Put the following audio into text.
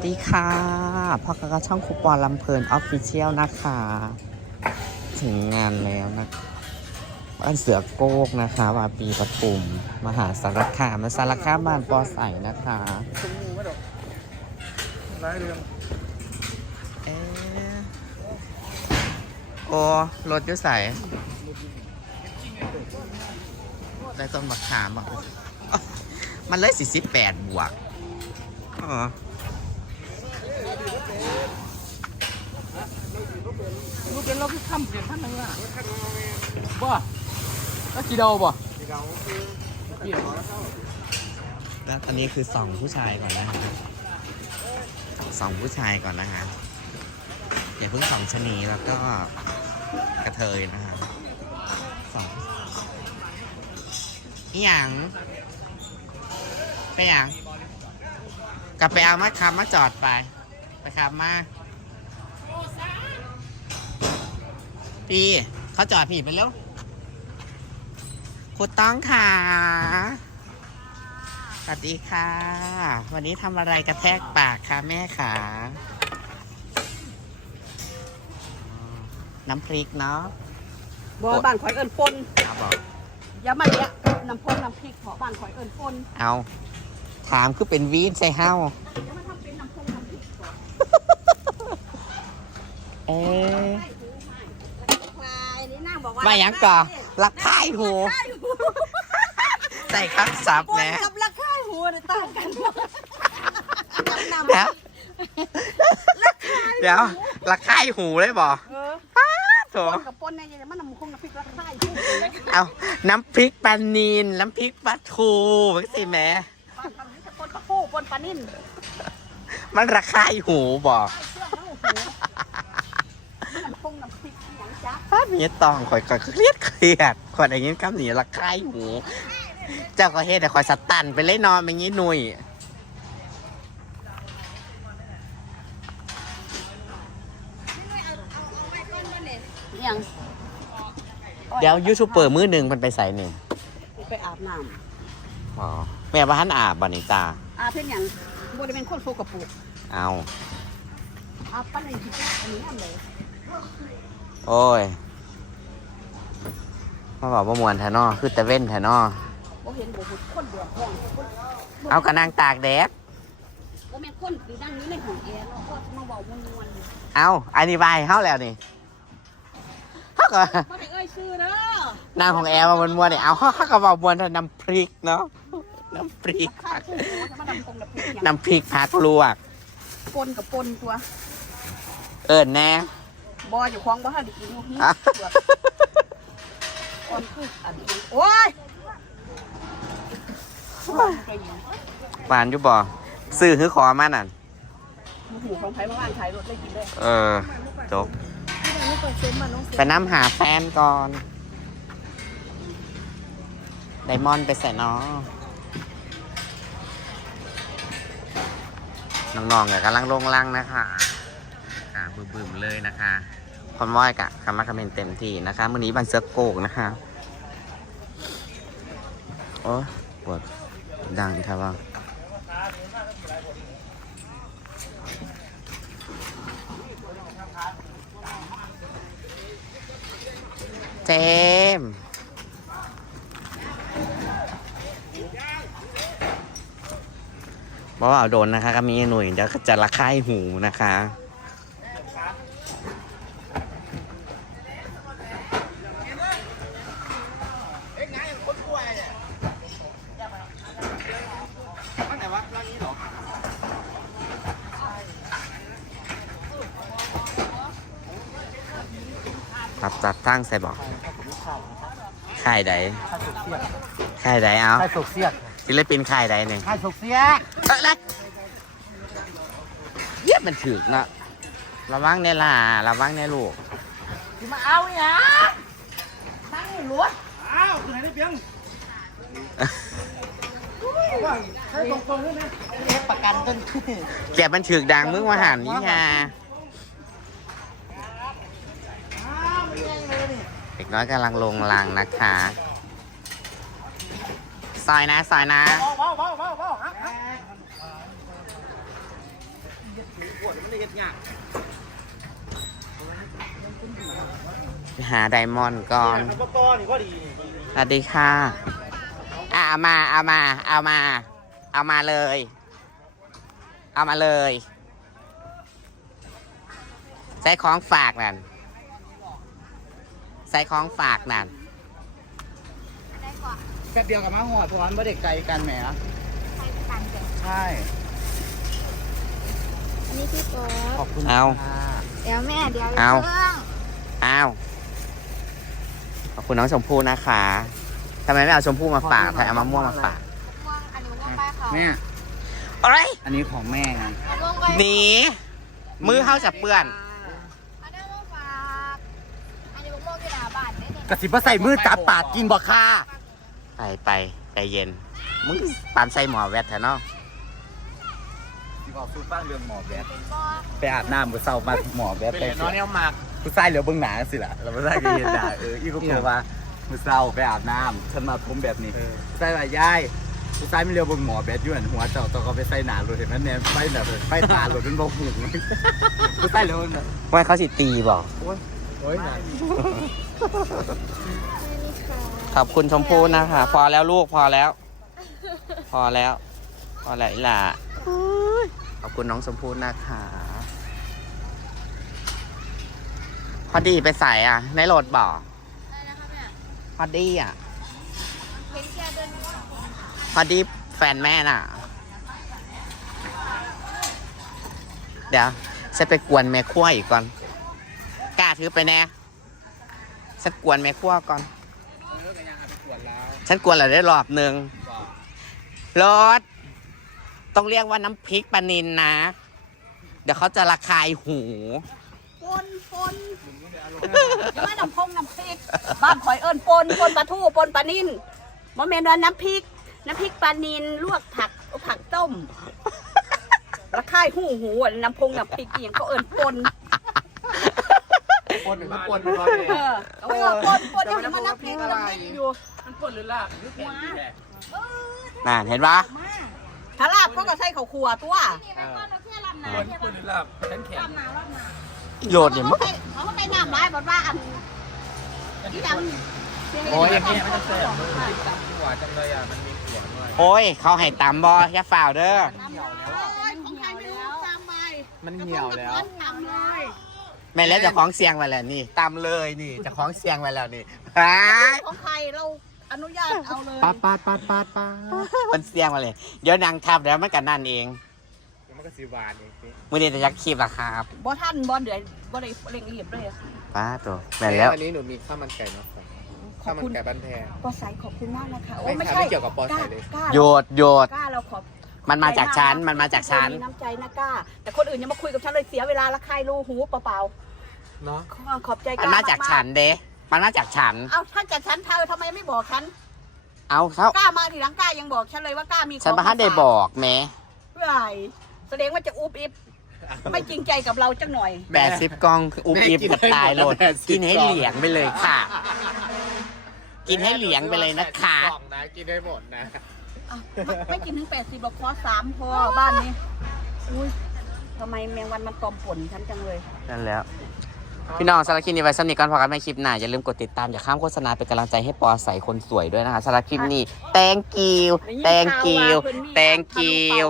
สวัสดีค่ะพักกระช่องคุปปอนลำเพลินออฟฟิเชียลนะคะ ถึงงานแล้วนะบ้านเสือโกกนะคะวาปีปทุมมหาสารคามสารคามบ้านปอใสนะคะเอ๊โอ้รถยุ่ใส่ได้ต้นมะขามบอกมันเลยสี่สิบแปดบวกอ๋อ ลูก เป็นเราคือคำเปลี่ยนท่านนึงอะบ่แล้วกี่ดาวบ่กี่ดาวคือเปลี่ยนแล้วอันนี้คือส่องผู้ชายก่อนนะฮะส่องผู้ชายก่อนนะฮะอย่าเพิ่งส่องชะนีแล้วก็กระเทยนะฮะส่องอีหยังไปหยังกลับไปเอามาคำมาจอดไปไปคำมา พี่ เขาจอดผีไปแล้วคุณต้องค่ะ สวัสดีค่ะ วันนี้ทำอะไรกระแทกปากคะแม่ขาน้ำพริกเนาะบ่บ้านข่อยเอิ้นปนเอาบอกอย่ามาเนี้ยน้ำพงน้ำพริกเพราะบ้านข่อยเอิ้นปนเอาถามคือเป็นวีนใส่เฮ้าอย่ามาทำเป็นน้ำพงน้ำพริกก่อนเอ๊ะ ควายนี่นาง บอกว่ามาหยังก่อลักค่ายหูใส่คักซับปนแหนะกับราคาหัวนี่ต่างกันน้ำเดี๋ยวเดี๋ยวลักค่ายหูเลยบอกเออโถปนกับปนเนี่ยอย่ามาน้ำพงน้ำพริกราคาอยู่เอาน้ำพริกปลานีนน้ำพริกปลาทูมันสิแหม่บ้านทำนี้จะปนปลาปูปนปลานิ่นมันระค่ายหูบอก เครื่องน้ำหูน้ำพงน้ำพริกอหย่างจ๊ะ ถ้า มีตองข่อยข่อยเครียดเครียดข่อยได้ยินคำนี้ละคายหูเจ้าก็เฮ็ดแต่ข่อยสตันไปเลยนอนอย่างนี้หนุ่ยอหย่างเดี๋ยวยูทูบเบอร์มือหนึ่งมันไปใส่หนึ่งไปอาบน้อ๋อแม่ว่าท่านอาบบานิตาำอาบเป็นอย่างบ่ได้เป็นคนโฟกับปูเอาอาบปานนี้ที่อันนี้น้ำเลยโอ้ย มาบอกว่ามวนแทนอคือแต่เว้นแทนอบ่เห็นบ่พูดคนเดือดร้อนคนเอากระนางตากแดดบ่แม่นคนที่นั่งอยู่ในห้องแอร์เนาะก็มาเว้ามวนๆ เอาอันนี้บายเฮาแล้วนี่เฮาก็บ่ได้เอ่ยชื่อเด้อนางของแอร์มามวนๆเนี่ยเอาเฮาก็บอกมวนแต่น้ำพริกเนาะน้ำพริกข้าวชื่อจะมาดำคงดำพริกอย่างน้ำพริกผักลวก ปนกับปนตัว เอิญแน่บ่อยู่คลองบ่ทันได้กินอยู่พี่อะป นคืออันนี้โอ้ยไปหยังหวานอยู่บ่ซื้อคือขอมานั่นหมูหูของไผมาบ้านขายรถได้กินได้เออจบไปน้ำหาแฟนก่อนไดมอนด์ไปใส่น้องน้องๆเนี่ยกำลังลงลังนะคะอ่าบึมๆเลยนะคะ คอนวอยกะคำมาคอมเมนต์เต็มที่นะคะมื่อนี้บันเสือโกกนะคะโอ้ปวดดังครับว่าเจมส์บอกว่าเอาโดนนะคะก็มีหน่วยเดี๋ยวจะระคายหูนะคะ ปรับจัดตั้งใส่บอกค่ายใดข้าวสุกเสียกค่ายใดเอาข้าวสุกเสียกศิลปินค่ายใดหนึ่งข้าวสุกเสียกเอ้ยนะเยียบมันถึกเนาะระวังในล่ะระวังในลูกสิมาเอาหยังนั่งอยู่รถอ้าวคือไหนได้เพียงให้ตรงๆด้วยนะเรียกประกันต้นแกมันถึกดังมึงมาหันนี่ฮะ อ้าวไม่ยังเลย น้อยกำลังลงลังนะคะซอยนะซอยนะ หาไดมอนด์ก่อนสวัสดีค่ะอะเอามาเอามา เอามา เอามาเลย เอามาเลยใส่ของฝากนั่น ใส่ของฝากนั่นแค่เดียวกับมาหัวทวนบ่เด็กไกลกันแหมใช่อันนี้พี่โป๊ปขอบคุณเอาค่ะเดี๋ยวแม่เดี๋ยวเอาเครื่องอ้าว ขอบคุณน้องชมพู่นะคะทำไมไม่เอาชมพู่มาฝากทำไมเอามะม่วงมาฝากม่วงอันนี้ม่วงไปเขาแม่โอ้ยอันนี้ของแม่ไงเอาม่วงไปหนีมือเข้าจะเปื้อน อันนี้ม่วงฝากอันนี้ม่วงอยู่หน้าบ้านได้เนี่ย กระสิบว่าใส่มือจับปาดกินบ่ค่ะไปไปใจเย็น มึงปานใส่หมอแวดแถวเนาะที่บอกสู้ฟังเรื่องหมอแบทเป็นบ่ไปอาบน้ำมือเศร้ามาหมอแบทเป็นเหรียญน้อยเนี่ยหมักผู้ชายเหลือเบื้องหนาสิล่ะเราไม่ได้ก็เย็นด่าเอออีก็กลัวว่ามือเศร้าไปอาบน้ำฉันมาผมแบบนี้ใส่ลายย่ายผู้ชายไม่เรียวเบื้องหมอแบทอยู่หันหัวเจ้าต้องก็ไปใส่หนาเลยเห็นไหมเนี่ยไฟแบบไฟตาหลุดเป็นบ่หูผู้ชายเหลือเบื้องหนาว่าเขาสิตีบอกโอ้ยหนานี่ค่ะ ขอบคุณชมพู่นะคะ พอแล้วลูกพอแล้ว พอแล้ว พอแล้วอีหล่ะขอบคุณน้องชมพู่นะคะพอดีไปใส่อะ ในรถบอกอะไรนะคะแม่พอดีอะเห็นแค่เดินมาพอดีแฟนแม่น่ะ เดี๋ยวฉันไปกวนแม่ขั้วอีกก่อนกล้าถือไปแน่ ฉันกวนแม่ขั้วก่อนฉันกวนหลายได้รอบหนึ่งรถต้องเรียกว่าน้ำพริกปลานินนะ เดี๋ยวเขาจะระคายหู ปนปนยังไม่น้ำพงน้ำพริก บ้านข่อยเอิญปนปนปลาทูปนปลานินบ่แม่นว่าน้ำพริก น้ำพริกปลานินลวกผักเอาผักต้มระค่ายหูหูอะน้ำพงน้ำพริกอหย่างก็เอิญปนป นหรือปนร้อนเออเอาไว้ว่าปนปนยังมันน้ำพริกน้ำพริกอยู่มันปนหรือลาบหรือแข็งแท้น่าเห็นปะถ้าลาบเขาก็ใส่ข้าวคั่วตัวปนปนหรือลาบแข็งแข็งโยนเนี่ยมั้งเขาไปน้ำร้ายบอกว่าอันที่ยังโอ้ยอย่างนี้มันจะแซ่บตำหัวจังเลยอะมันมีหัวด้วยโอ้ยเขาให้ตำบอย่าฝ่าเด้อโอ้ยของใครไม่รู้จำไปมันเหี่ยวแล้ว แม่แล้วเจะคล้าของเสียงไว้แล้วนี่ตำเลยนี่เจะคล้าของเสียงไว้แล้วนี่ฮะของใครเราอนุญาตเอาเลยปาดปาดปาดปาดปาดมันเสียงมาเลย เดี๋ยวนางทับแล้วมันกันนั่นเองมันก็สีหวานเองพี่มื่อนี้จะยักคลิปละครับบ่ท่านบ่เดือดบ่ได้เร่งรีบเลยค่ะป้าตัวแม่นแล้ว วันนี้หนูมีข้าวมันไก่มาฝากขอข้าวบมันคุณไก่บ้านแพง ปอสายขอบคุณมากนะคะโอ้ไม่ไม่ค่ะใช่ไม่เกี่ยวกับปอสายเลย กล้าโยดโยด กล้าเราขอบ มันมาจากชั้นมันมาจากชั้นมีน้ำใจนะกล้า แต่คนอื่นยังมาคุยกับฉันเลยเสียเวลาละใครรู้หูเปล่าเนาะๆขอขอบใจกมันล้ามาจากชั้นเด้มันมาจากชั้นเอาถ้าจากฉันเธอทำไมไม่บอกฉันเอาเขากล้ามาทีหลังกล้ายังบอกฉันเลยว่ากล้ามีของฉันมาได้บอกแหม่เพื่ออะไรแสดงว่าจะอุบอิบไม่จริงใจกับเราจังหน่อย แปดสิบกล่องคืออุบอิบกับตายโหลด กินให้เหลียงไปเลยค่ะ กินให้เหลียงไปเลยนะคะกล่องนะกินได้หมดนะ อะไม่ไม่กินถึงแปดสิบหรอกขอสามพอบ้านนี้อุ้ยทำไมแมงวันมันตอมผลฉันจังเลย นั่นแล้ว พี่น้องสารบคลิปนี้ไว้สำนิทก่อนพอกันไม่คลิปหน้าอย่าลืมกดติดตามอย่าข้ามโฆษณาเป็นกำลังใจให้ปอใส่คนสวยด้วยนะคะสารบคลิปนี้ thank you thank you thank you